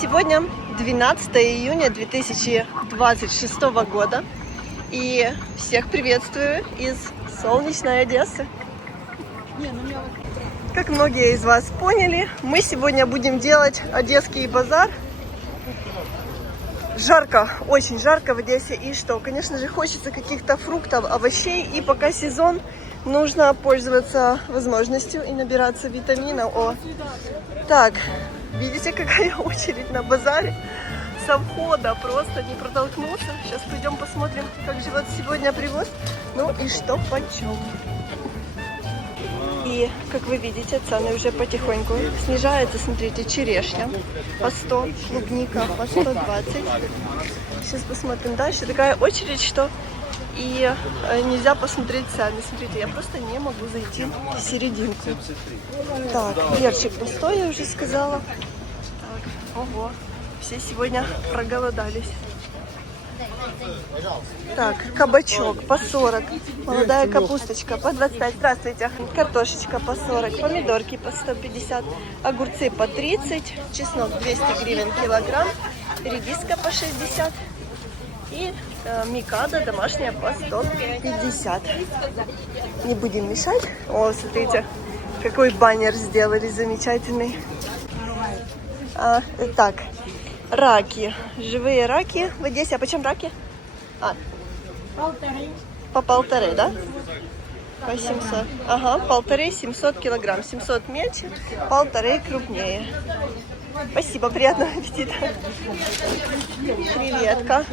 Сегодня 12 июня 2026 года. И всех приветствую из солнечной Одессы. Как многие из вас поняли, мы сегодня будем делать одесский базар. Жарко, очень жарко в Одессе. И что, конечно же, хочется каких-то фруктов, овощей. И пока сезон, нужно пользоваться возможностью и набираться витамина О. Так, видите, какая очередь на базаре? Со входа просто не протолкнуться. Сейчас пойдем посмотрим, как живет сегодня привоз. Ну и что почем. И, как вы видите, цены уже потихоньку снижаются. Смотрите, черешня по 100, клубника по 120. Сейчас посмотрим дальше. Такая очередь, что и нельзя посмотреть цены. Смотрите, я просто не могу зайти в серединку. Так, перчик по 100, я уже сказала. Так, ого, все сегодня проголодались. Так, кабачок по 40, молодая капусточка по 25, здравствуйте, картошечка по 40, помидорки по 150, огурцы по 30, чеснок 200 гривен килограмм, редиска по 60 и микада домашняя по 150. Не будем мешать. О, смотрите, какой баннер сделали замечательный. Так, раки, живые раки в Одессе. А почем раки? Полторы. По полторы, да? По 700. Ага, полторы 700 килограмм. 700 мельче, полторы крупнее. Спасибо, приятного аппетита. Креветка.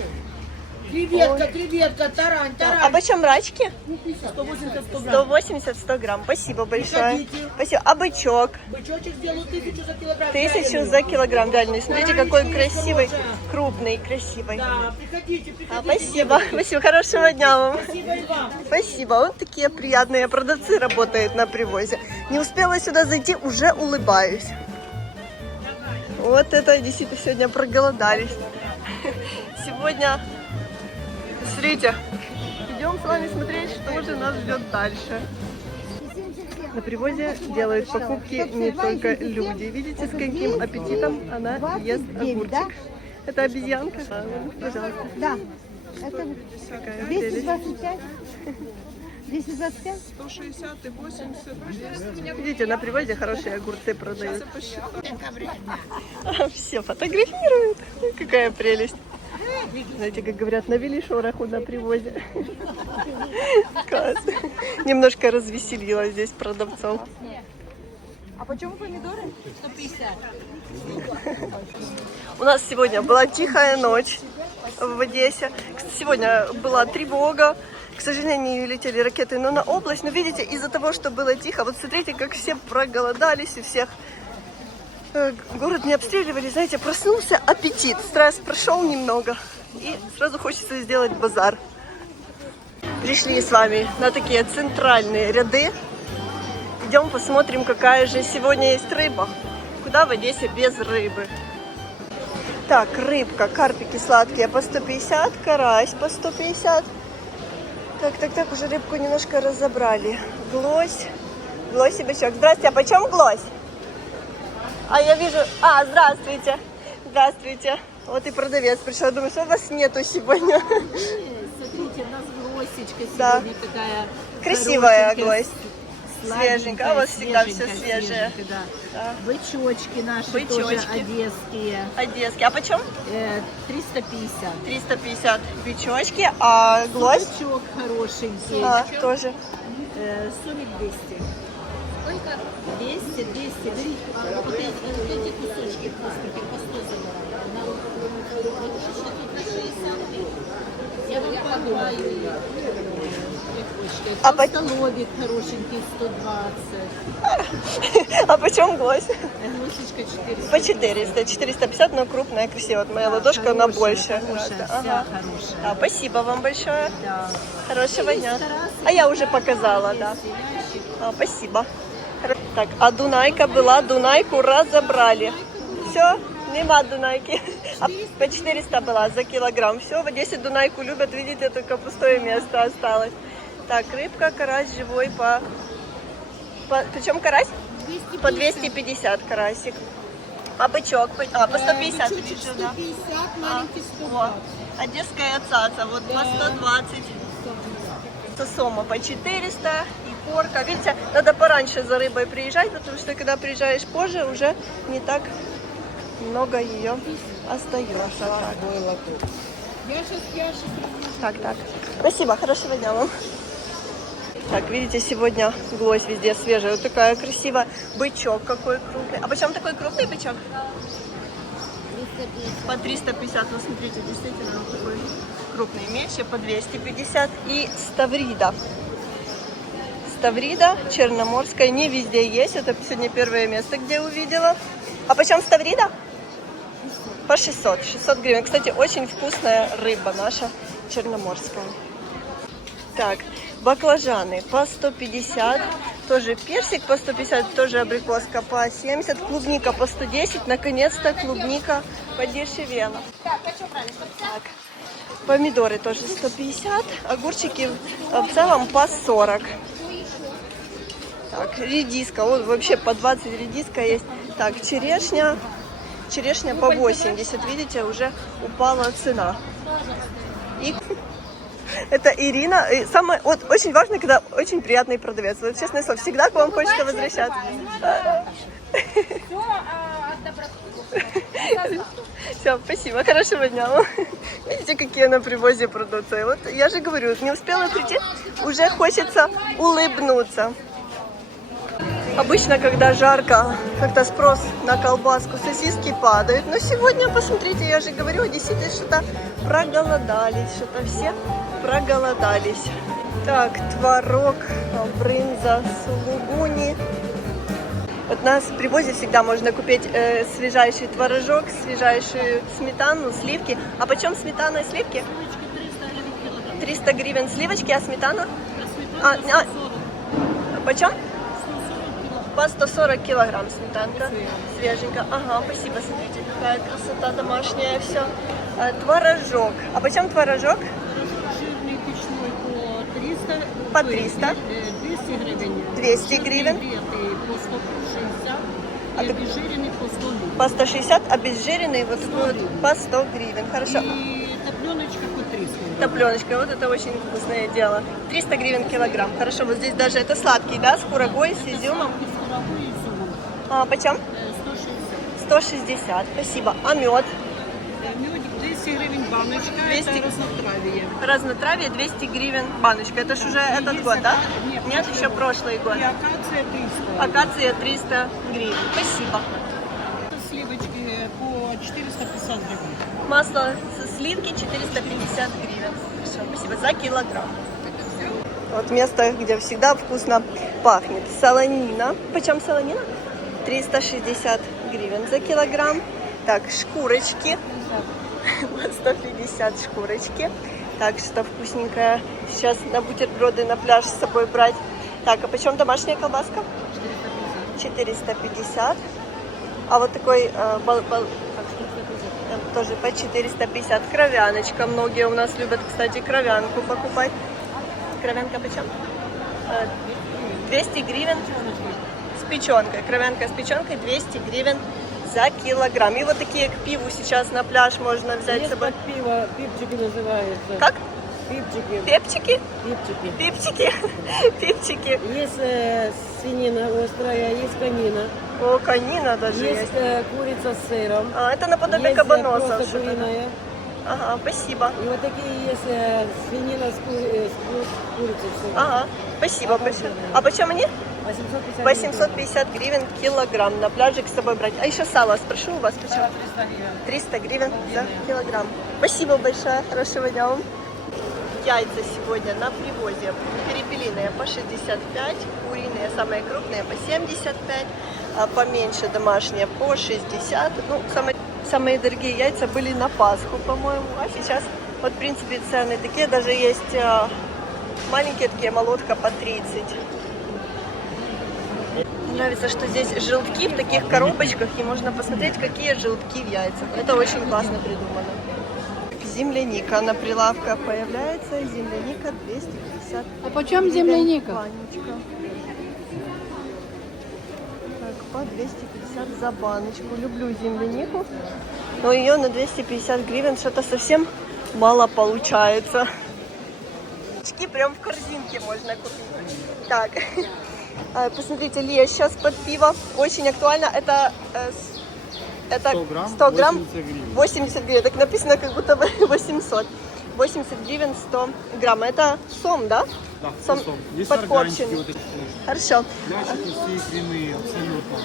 Креветка, тарань. А почем рачки? 180-100 180-100 грамм. Спасибо большое. Приходите. Спасибо. А бычок? Бычочек сделаю 1000 за килограмм. 1000 за килограмм вяленый. Смотрите, какой красивый, крупный, красивый. Да, приходите. Спасибо. Спасибо. Хорошего дня вам. Спасибо и вам. Спасибо. Вот такие приятные продавцы работают на привозе. Не успела сюда зайти, уже улыбаюсь. Вот это действительно сегодня проголодались. Сегодня, смотрите, идем с вами смотреть, что же нас ждет дальше. На привозе делают покупки не только люди. Видите, с каким аппетитом она ест огурчик. Это обезьянка? Пожалуйста. Да. Это Какая 225. 225? 160 и 80. Видите, на привозе хорошие огурцы продают. Все фотографируют. Какая прелесть. Знаете, как говорят, навели шороху на привозе. Класс. Немножко развеселила здесь продавцов. А почему помидоры? 150. У нас сегодня была тихая ночь в Одессе. Сегодня была тревога. К сожалению, летели ракеты, но на область. Но видите, из-за того, что было тихо, вот смотрите, как все проголодались, у всех город не обстреливали. Знаете, проснулся аппетит. Стресс прошел немного. И сразу хочется сделать базар. Пришли с вами на такие центральные ряды. Идем посмотрим, какая же сегодня есть рыба. Куда в Одессе без рыбы? Так, рыбка, карпики сладкие по 150, карась по 150. Так, уже рыбку немножко разобрали. Глось и бычок. Здрасте, а почем глось? А я вижу... здравствуйте. Здравствуйте. Вот и продавец пришел. Думаю, что у вас нету сегодня. Смотрите, у нас глосечка сегодня Да. такая красивая хорошенькая, глось. сладенькая, Свеженькая. А у вас всегда все свежее. Да. Да. Бычочки наши тоже Бычочки. одесские. Одесский. А почем? 350. 350 бичочки. А глось? Бычок хорошенький. Тоже. Сомик 200. Сколько? 200. Вот эти кусочки пластики по 100 забираю. На 60. Я вам помогаю. А Толстолобик хорошенький 120. А почем глось? Глосечка 400. По 400. 450, но крупная, красивая. Вот моя ладошка, она больше. Хорошая, Ага. вся хорошая. Спасибо вам большое. Да. Хорошего дня. А я уже показала, да. Спасибо. Так, а Дунайка была, Дунайку разобрали. Все, нема Дунайки. А по 400 была за килограмм. Все, в Одессе Дунайку любят, видите, только пустое место осталось. Так, рыбка, карась живой причем карась? По 250 карасик. А бычок? По 150 Бычочек вижу, да. 150, маленький 120. Вот. Одесская цаца, вот по 120. Сосома по 400 и корка. Видите, надо пораньше за рыбой приезжать, потому что когда приезжаешь позже, уже не так много ее остается. Так. Так. Спасибо, хорошего дня вам. Так, видите, сегодня гвоздь везде свежая. Вот такая красивая. Бычок какой крупный. А почем такой крупный бычок? 350. По 350. Ну, смотрите, действительно, он такой крупный. Меньше по 250. И ставрида. Ставрида черноморская. Не везде есть. Это сегодня первое место, где увидела. А почем ставрида? По 600. 600 гривен. Кстати, очень вкусная рыба наша черноморская. Так, баклажаны по 150. Тоже персик по 150. Тоже абрикоска по 70. Клубника по 110. Наконец-то клубника подешевела. Так, помидоры тоже 150. Огурчики в целом по 40. Так, редиска. Вот вообще по 20 редиска есть. Так, черешня. Черешня по 80. Видите, уже упала цена. И это Ирина. И самое, вот очень важно, когда очень приятный продавец. Вот честное слово, всегда к вам хочется возвращаться. Все, спасибо, хорошего дня. Видите, какие на привозе продукции. Вот я же говорю, не успела прийти, уже хочется улыбнуться. Обычно, когда жарко, как-то спрос на колбаску, сосиски падает. Но сегодня, посмотрите, я же говорю, действительно что-то проголодались, что-то все проголодались. Так, творог, брынза, сулугуни. Вот у нас в привозе всегда можно купить свежайший творожок, свежайшую сметану, сливки. А почем сметана и сливки? 300 гривен сливочки, а сметана? Почем? По 140 килограмм сметанка свеженькая. Ага, спасибо, смотрите, какая красота домашняя, все. Творожок. А почем творожок? Жирный печной по 300. По 300. 200 гривен. 200 гривен. По 160. А И так- обезжиренный по 100 гривен. По 160, обезжиренный вот такой вот по 100 гривен. Хорошо. И топленочка по 300. Топленочка, вот это очень вкусное дело. 300 гривен килограмм. Хорошо, вот здесь даже это сладкий, да, с курагой, с изюмом. С курагой и изюмом. А почем? 160. 160, спасибо. А мед? Медик 200 гривен баночка. 200. Это разнотравие. Разнотравие 200 гривен баночка. Это ж уже этот год, да? Нет, еще прошлый год. И акация 300. Акация 300 гривен. Спасибо. Сливочки по 450 гривен. Масло со сливки 450 гривен. Хорошо, спасибо. За килограмм. Вот место, где всегда вкусно пахнет. Солонина. Почем солонина? 360 гривен за килограмм. Так, шкурочки. По 150 шкурочки. Так, что вкусненькое. Сейчас на бутерброды на пляж с собой брать. Так, а почем домашняя колбаска? 450. А вот такой тоже по 450. Кровяночка. Многие у нас любят, кстати, кровянку покупать. Кровянка почем? 200 гривен с печенкой. Кровянка с печенкой 200 гривен за килограмм. И вот такие к пиву сейчас на пляж можно взять с собой. Пиво, пипчики называются. Как? Пипчики. Пепчики? Пипчики. Пипчики? Пипчики. Есть свинина острая, есть конина. О, конина даже есть. Есть курица с сыром. А, это наподобие Есть кабаносов. просто что-то, да? куриная. Ага, спасибо. И вот такие есть свинина с курицей. с сыром. Ага, спасибо, спасибо. А почем они? 850 850 гривен килограмм на пляжик с собой брать. А еще сало спрошу у вас почем? 300 гривен за килограмм. Спасибо большое, хорошего дня вам. Яйца сегодня на привозе. Перепелиные по 65, куриные самые крупные по 75, а поменьше домашние по 60. Ну, самые дорогие яйца были на Пасху, по-моему, а сейчас вот в принципе цены такие, даже есть маленькие такие, молотка по 30. Нравится, что здесь желтки в таких коробочках, и можно посмотреть, какие желтки в яйцах. Это очень классно придумано. Земляника на прилавках появляется. Земляника 250. А почем земляника? Панечка. Так, по 250 за баночку. Люблю землянику, но ее на 250 гривен что-то совсем мало получается. Очки прям в корзинке можно купить. Так, посмотрите, лещ сейчас под пиво. Очень актуально. Это 100 грамм 80 гривен. Так написано, как будто бы 800. 80 гривен 100 грамм. Это сом, да? Да, сом Есть подкопченный. органики вот эти. Хорошо. Лящики все икряные, абсолютно.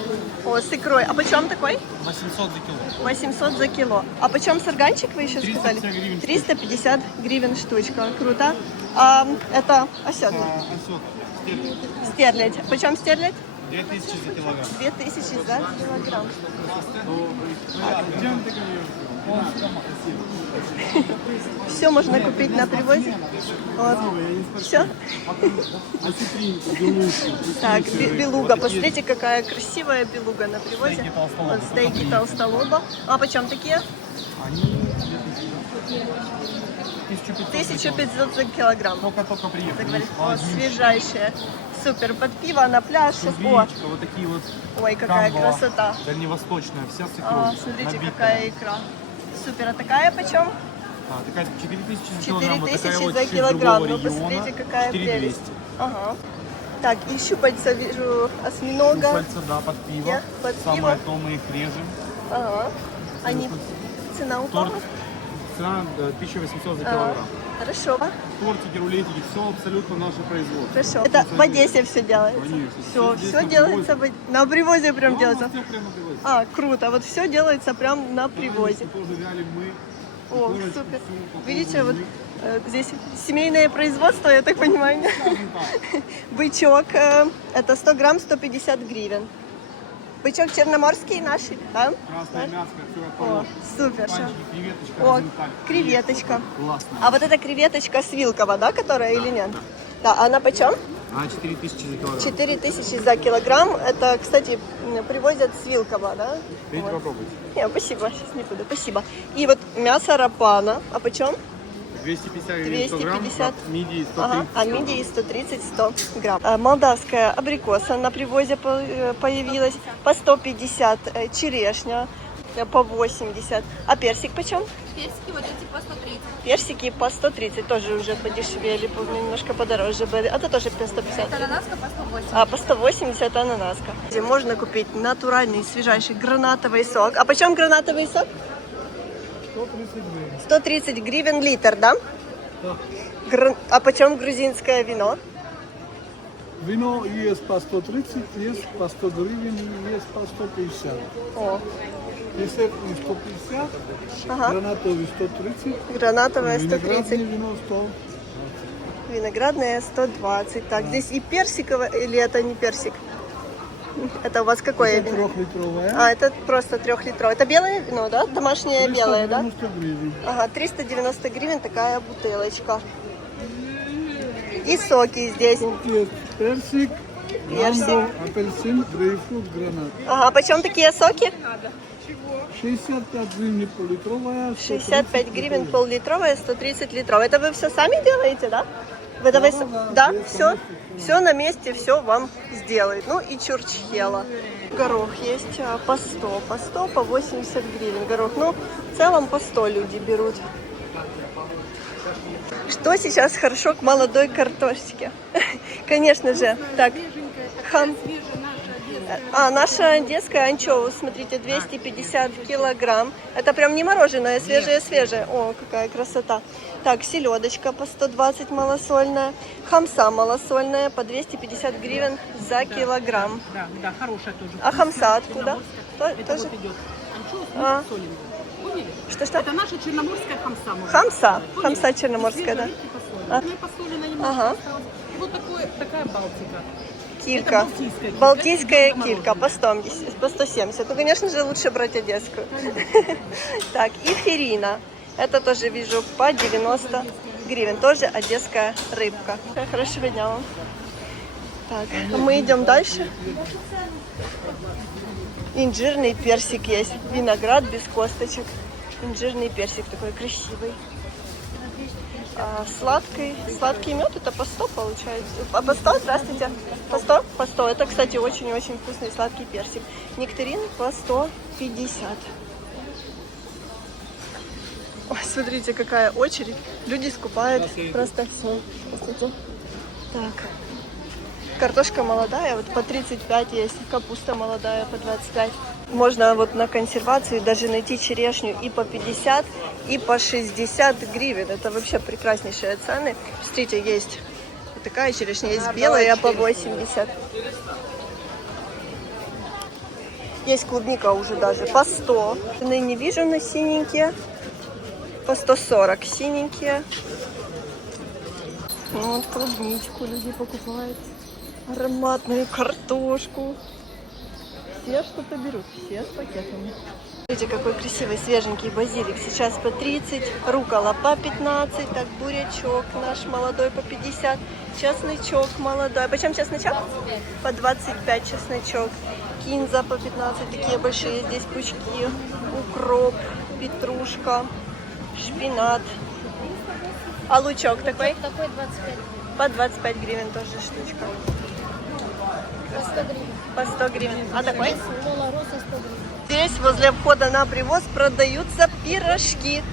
О, с икрой. А почем такой? 800 за кило. 800 за кило. А почем сарганчик вы еще сказали? 350 гривен 350 гривен штучка. Круто. А это осетр. Осет, стерлядь. Стерлядь. Почем стерлядь? 2000 за килограмм. 2000 за килограмм. Все можно купить на привозе. Вот. Все. Так, белуга. Посмотрите, какая красивая белуга на привозе. Вот стейки толстолоба. А почем такие? Они 1500 за килограмм. Только приехали. Так, вот, свежайшие. Супер. Под пиво на пляж. Сейчас. О, Шубеечка, вот такие вот. ой, какая камбала красота. Дальневосточная, вся с икрой. Смотрите, набитая. какая икра. Супер. А такая почем? Такая 4000 за килограмм. Вот такая 4000 вот за чуть килограмм. другого Ну, региона, посмотрите, какая 4200. прелесть. Ага. Так, и щупальца вижу осьминога. Щупальца, да, под пиво. Под Самое пиво. то мы их режем. Ага. Они... Цена упала? Торт, цена 1800 за А, килограмм. Хорошо. Тортики, рулетики, все абсолютно наше производство. Хорошо. Это в Одессе все делается? Конечно. Все, Здесь все на делается на привозе прям Да, делается. у нас всё прямо привозится. А, круто. Вот все делается прям на привозе. Тоже вялим мы. О, Курочку супер. всю упаковываем Видите, вот мы. здесь семейное производство, я так понимаю. Бычок, это 100 грамм, 150 гривен. Бычок черноморский наш, да? Красное мясо, все как О, положено. супер. ща. Панчики, креветочка, О, розенталь. креветочка. Классно. А вот эта креветочка с Вилкова, да, которая или нет? Да, а она почем? 4000 за килограмм. 4000 за килограмм. Это, кстати, привозят с Вилкова, да? Хотите Вот. попробовать? Не, спасибо, сейчас не буду, спасибо. И вот мясо рапана, а почем? 250 гривен 100 грамм, 250. а мидии 130. Ага, а мидии 130-100 грамм. Молдавская абрикоса на привозе появилась по 150, черешня по 80. А персик почем? Персики вот эти по 130. Персики по 130, тоже уже подешевели, немножко подороже были. А это тоже по 150. Ананаска по 180. А по 180 ананаска. Где можно купить натуральный свежайший гранатовый сок. А почем гранатовый сок? 130 гривен литр, да? Да. А почем грузинское вино? Вино есть по 130, есть по 100 гривен, есть по 150. О, Десертный 150, ага. гранатовый 130, Гранатовое виноградное 130, вино 100. виноградное 120. Так, здесь и персиковое, или это не персик? Это у вас какое Это вино? 3-литровое. А, это просто 3-литровое. Это белое вино, да? Домашнее белое, да? 390 гривен. Ага, 390 гривен такая бутылочка. И соки здесь. Есть персик, Персик. манго, апельсин, грейпфрут, гранат. Ага, почем такие соки? 65 гривен пол-литровая. 65 гривен пол-литровая, 130 литровая. Это вы все сами делаете, да? Вы это да, все на месте, все вам сделают. Ну и чурчхела. Горох есть по 100, по 80 гривен. Горох, ну, в целом по 100 люди берут. Что сейчас хорошо к молодой картошке? Конечно же, так, наша одесская анчоус, смотрите, 250 килограмм. Это прям не мороженое, свежее-свежее. О, какая красота. Так, селедочка по 120 малосольная. Хамса малосольная по 250 гривен за килограмм. Да, хорошая тоже. А хамса откуда? Это Тоже? вот идет. Анчоус А. соленый. Поняли? Что-что? Это наша черноморская хамса. может. Хамса. Поняли? Хамса черноморская, да? Свежая, посоленная. А. Ну и посоленная немножко Ага. осталась. И вот такая Балтика. Килька. Это балтийская килька. Балтийская Это килька по 170. Ну, конечно же, лучше брать одесскую. Так, и ферина. Это тоже вижу по 90 гривен. Тоже одесская рыбка. Хорошего дня вам. Так, а мы идем дальше. Инжирный персик есть. Виноград без косточек. Инжирный персик такой красивый. Сладкий мед это по 100 получается. А по 100, здравствуйте. По 100? По 100. Это, кстати, очень-очень вкусный сладкий персик. Нектарин по 150. Ой, смотрите, какая очередь. Люди скупают просто все. Простите. Так. Картошка молодая, вот по 35 есть. Капуста молодая по 25. Можно вот на консервацию даже найти черешню и по 50, и по 60 гривен. Это вообще прекраснейшие цены. Смотрите, есть вот такая черешня, есть белая по 80. Есть клубника уже даже по 100. Не вижу на синенькие. По 140 синенькие. Вот клубничку люди покупают. Ароматную картошку. Все что-то берут, все с пакетами. Смотрите, какой красивый свеженький базилик. Сейчас по 30, рукола по 15, так, бурячок наш молодой по 50, чесночок молодой. Почем чесночок? По 25 чесночок. Кинза по 15, такие большие здесь пучки. Укроп, петрушка, шпинат. А лучок такой? Такой 25. По 25 гривен тоже штучка. По 100 гривен. По 100 гривен. А такой? Лола Роса 100 гривен. Здесь возле входа на привоз продаються пірожки.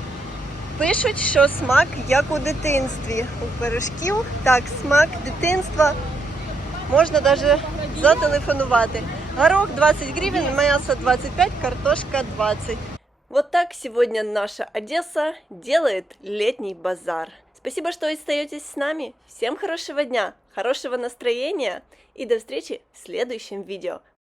Пишуть, що смак як у дитинстві. У пирожків так, смак дитинства. Можна навіть зателефонувати. Горох 20 гривен, мясо 25, картошка 20. Вот так сегодня наша Одесса делает летний базар. Спасибо, что остаетесь с нами. Всем хорошего дня, хорошего настроения и до встречи в следующем видео.